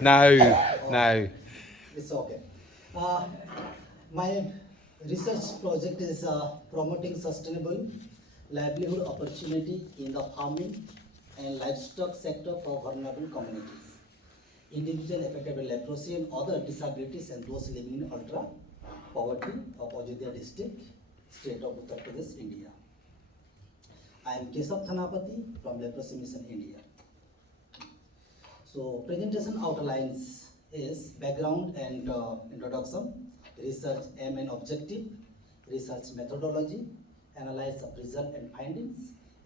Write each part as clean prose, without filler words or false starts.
No, Oh, no. it's okay. Uh, my research project is promoting sustainable livelihood opportunity in the farming and livestock sector for vulnerable communities, individuals affected by leprosy and other disabilities, and those living in ultra poverty of Ajodhya district, state of Uttar Pradesh, India. I am Keshaba from Leprosy Mission, India. So presentation outlines is background and introduction, research aim and objective, research methodology, analysis of result and findings,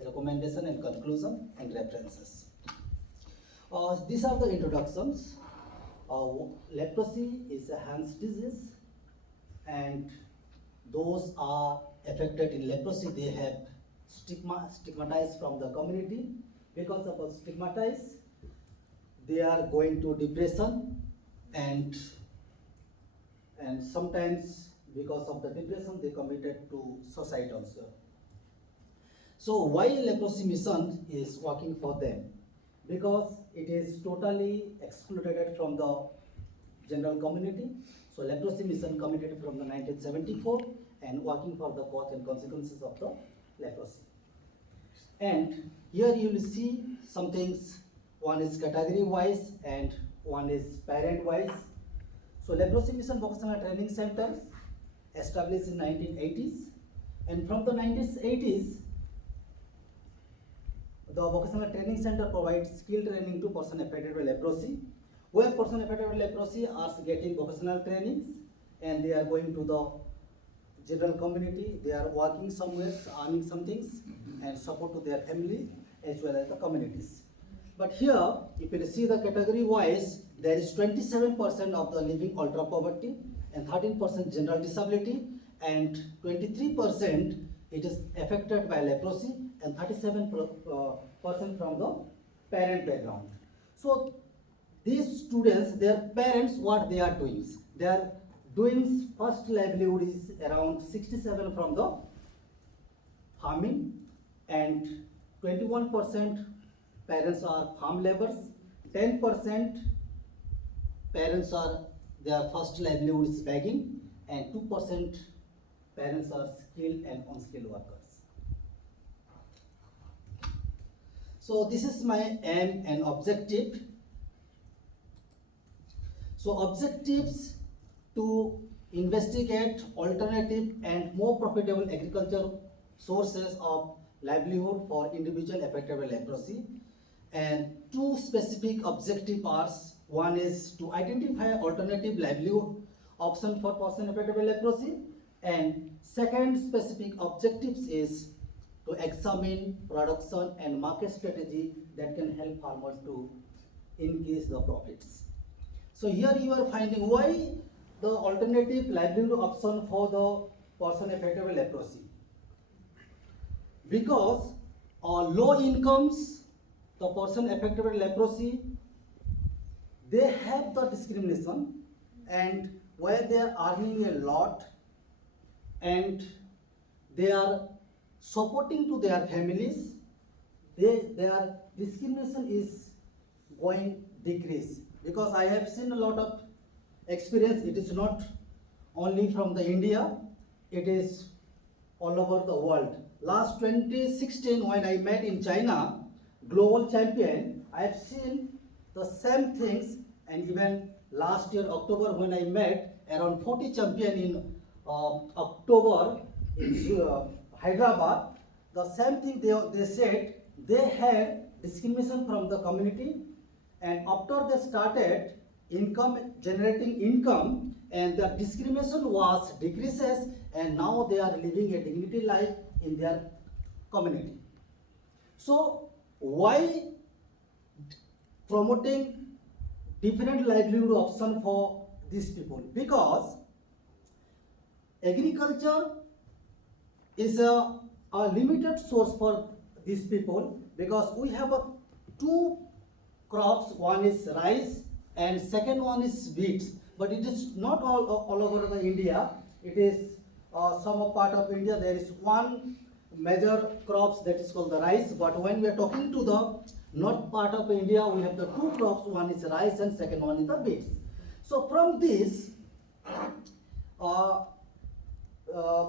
recommendation and conclusion, and references. These are the introductions. Leprosy is a Hans disease, and those are affected in leprosy, they have stigmatized from the community. Because of stigmatized, they are going to depression, and sometimes because of the depression they committed to suicide also. So why leprosy mission is working for them? Because it is totally excluded from the general community. So leprosy mission committed from the 1974 and working for the cause and consequences of the leprosy. And here you will see some things. One is category wise and one is parent wise. So Leprosy Mission Vocational Training Centers established in 1980s, and from the 1980s, the Vocational Training Center provides skill training to person affected by leprosy, where person affected by leprosy are getting vocational trainings, and they are going to the general community, they are working somewhere, earning some things, and support to their family as well as the communities. But here, if you see the category wise, there is 27% of the living ultra poverty, and 13% general disability, and 23% it is affected by leprosy, and 37% from the parent background. So these students, their parents, what they are doing? They are doing first livelihood is around 67 from the farming, and 21% parents are farm laborers, 10% parents are their first livelihood is begging, and 2% parents are skilled and unskilled workers. So this is my aim and objective. So objectives to investigate alternative and more profitable agriculture sources of livelihood for individual affected by leprosy. And two specific objectives are: one is to identify alternative livelihood option for person affected by leprosy, and second specific objectives is to examine production and market strategy that can help farmers to increase the profits. So here you are finding why the alternative livelihood option for the person affected by leprosy. Because low incomes, the person affected by leprosy, they have the discrimination, and where they are earning a lot and they are supporting to their families, their discrimination is going decrease. Because I have seen a lot of experience, it is not only from the India, it is all over the world. Last 2016 when I met in China, global champion, I have seen the same things, and even last year October when I met around 40 champion in October in Hyderabad, the same thing they said they had discrimination from the community, and after they started income generating income, and the discrimination was decreases, and now they are living a dignity life in their community. So why promoting different livelihood option for these people? Because agriculture is a limited source for these people, because we have two crops, one is rice and second one is wheat, but it is not all over the India. It is some part of India there is one major crops that is called the rice, but when we are talking to the north part of India, we have the two crops, one is rice and second one is the beets. So from this, uh, uh,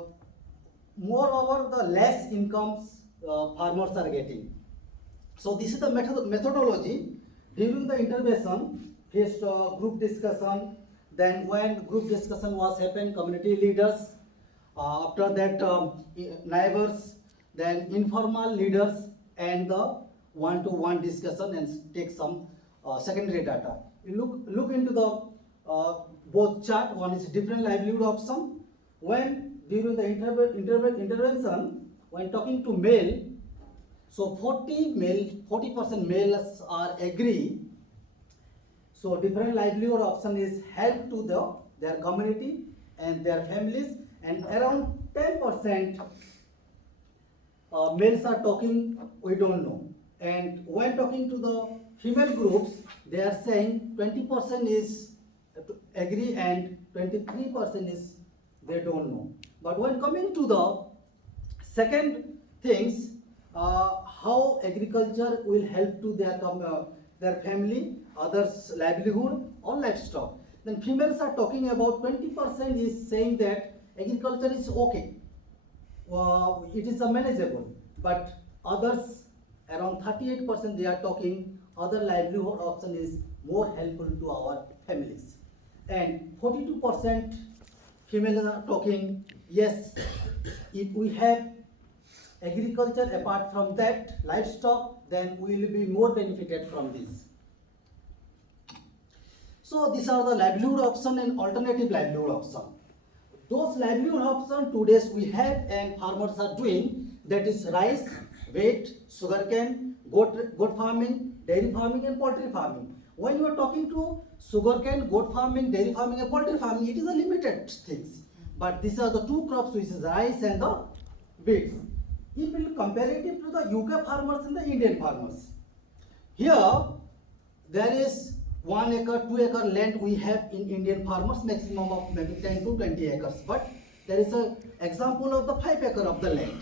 moreover the less incomes farmers are getting. So this is the methodology. During the intervention, first group discussion, then when group discussion was happened, community leaders, after that neighbors, then informal leaders, and the one-to-one discussion and take some secondary data. You look into the both chart. One is different livelihood option. When during the intervention, when talking to male, so 40% males are agree. So different livelihood option is help to their community and their families, and around 10% males are talking we don't know. And when talking to the female groups, they are saying 20% is agree and 23% is they don't know. But when coming to the second things, how agriculture will help to their family, others livelihood or livestock. Then females are talking about 20% is saying that agriculture is okay, it is manageable, but others around 38% they are talking other livelihood option is more helpful to our families, and 42% females are talking yes, if we have agriculture apart from that livestock, then we will be more benefited from this. So these are the livelihood option and alternative livelihood option. Those livelihood option today's we have and farmers are doing, that is rice, wheat, sugarcane, goat farming, dairy farming and poultry farming. When you are talking to sugarcane, goat farming, dairy farming and poultry farming, it is a limited things. But these are the two crops, which is rice and the wheat. If we comparative to the UK farmers and the Indian farmers, here there is 1 acre, 2 acre land we have in Indian farmers, maximum of maybe 10 to 20 acres. But there is an example of the 5 acre of the land.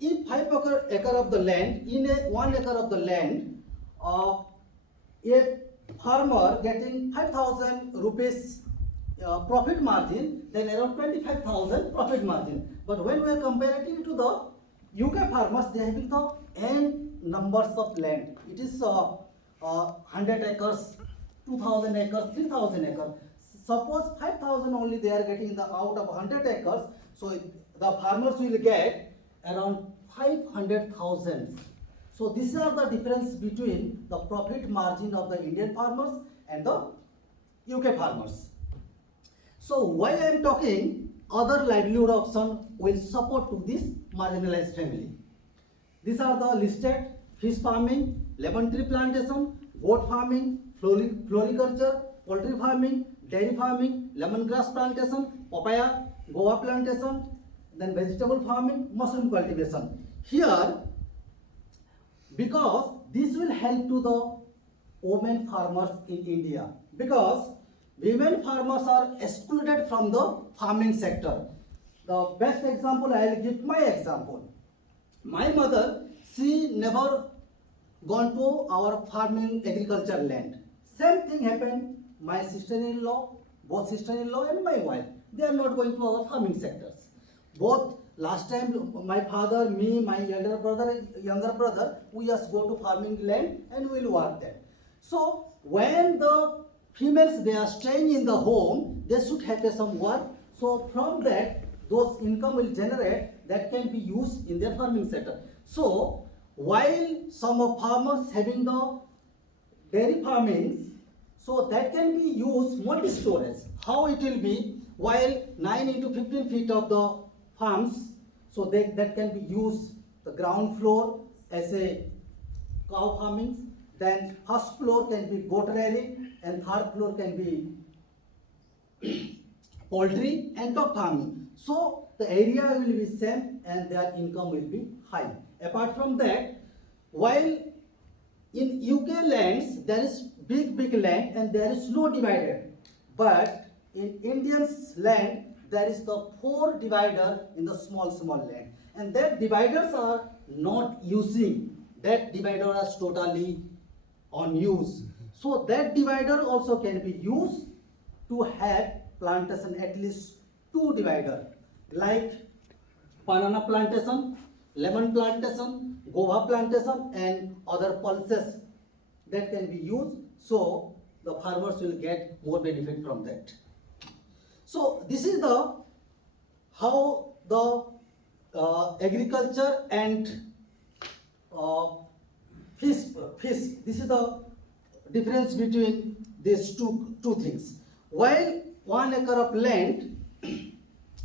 In 5 acre of the land, in a 1 acre of the land, a farmer getting 5,000 rupees profit margin, then around 25,000 profit margin. But when we are comparing to the UK farmers, they have the n numbers of land. It is 100 acres, 2,000 acres, 3,000 acres. Suppose 5,000 only they are getting the out of 100 acres, so the farmers will get around 500,000. So these are the difference between the profit margin of the Indian farmers and the UK farmers. So why I am talking other livelihood option will support to this marginalized family. These are the listed: fish farming, lemon tree plantation, goat farming, floriculture, poultry farming, dairy farming, lemongrass plantation, papaya, guava plantation, then vegetable farming, mushroom cultivation. Here, because this will help to the women farmers in India, because women farmers are excluded from the farming sector. The best example, I will give my example. My mother, she never gone to our farming agriculture land. Same thing happened, my sister-in-law, both sister-in-law and my wife, they are not going to our farming sectors. Both last time, my father, me, my elder brother, younger brother, we just go to farming land and we will work there. So when the females they are staying in the home, they should have some work. So from that, those income will generate that can be used in their farming sector. So while some of farmers having the dairy farmings, so that can be used multi-storage. How it will be, while 9 into 15 feet of the farms, so that can be used the ground floor as a cow farming, then first floor can be goat rearing, and third floor can be poultry and dog farming. So the area will be same and their income will be high. Apart from that, while in UK lands there is big land and there is no divider, but in Indians land there is the 4 divider in the small land, and that dividers are not using that divider is totally on use. So that divider also can be used to have plantation, at least 2 divider, like banana plantation, lemon plantation, guava plantation, and other pulses that can be used, so the farmers will get more benefit from that. So this is the how the agriculture and uh, fish. This is the difference between these two things. While 1 acre of land,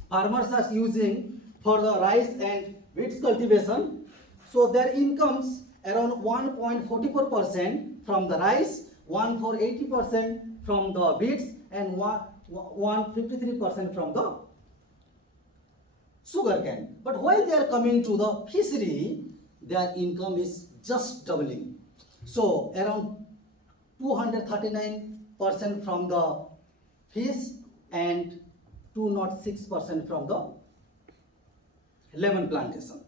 farmers are using for the rice and wheat cultivation, so their incomes around 1.44% from the rice, 1.80% from the wheats, and 1.53% from the sugarcane. But while they are coming to the fishery, their income is just doubling. So around 239% from the fish and 206% from the lemon plantation.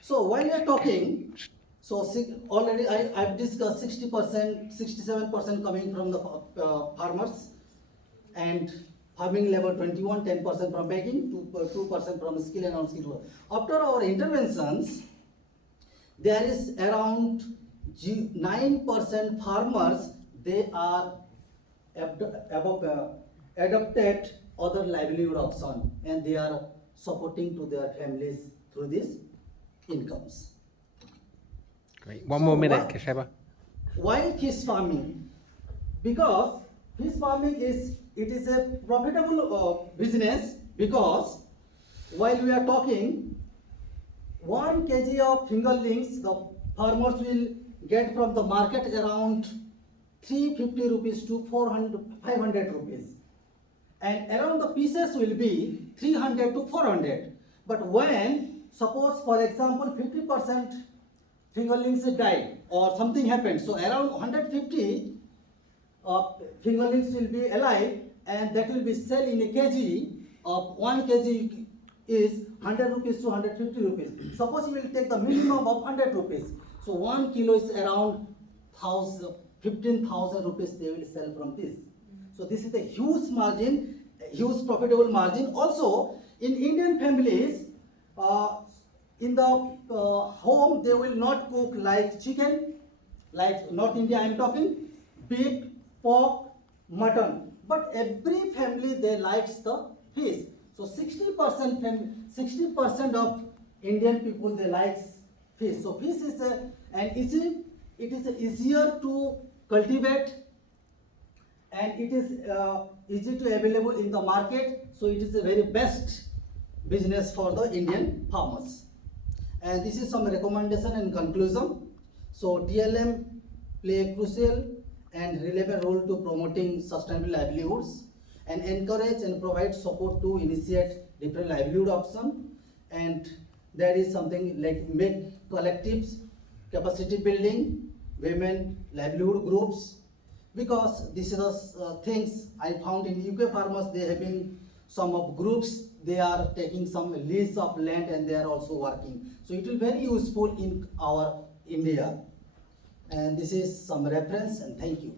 So while we are talking, so already I've discussed 60%, 67% coming from the farmers, and farming level 21, 10% from begging, 2% from skill and unskilled work. After our interventions, there is around 9% farmers, they are adopted other livelihood option, and they are supporting to their families through these incomes. Great. One more minute, Keshaba. Why fish farming? Because fish farming is a profitable business, because while we are talking, 1 kg of fingerlings the farmers will get from the market around 350 rupees to 500 rupees, and around the pieces will be 300 to 400. But when suppose for example 50% fingerlings died or something happened, so around 150 fingerlings will be alive, and that will be sold in a kg of 1 kg is 100 rupees to 150 rupees. Suppose you will take the minimum of 100 rupees, so 1 kilo is around 15,000 rupees they will sell from this. So this is a huge margin, a huge profitable margin. Also in Indian families, in the home they will not cook like chicken, like North India I am talking, beef, pork, mutton, but every family they likes the fish. So 60% of Indian people they likes fish. So fish is it is easier to cultivate, and it is easy to available in the market. So it is a very best business for the Indian farmers. And this is some recommendation and conclusion. So TLM play a crucial and relevant role to promoting sustainable livelihoods, and encourage and provide support to initiate different livelihood options. And there is something like make collectives, capacity building, women livelihood groups, because this is the things I found in UK farmers. They have been some of groups, they are taking some lease of land and they are also working. So it will be very useful in our India. And this is some reference, and thank you.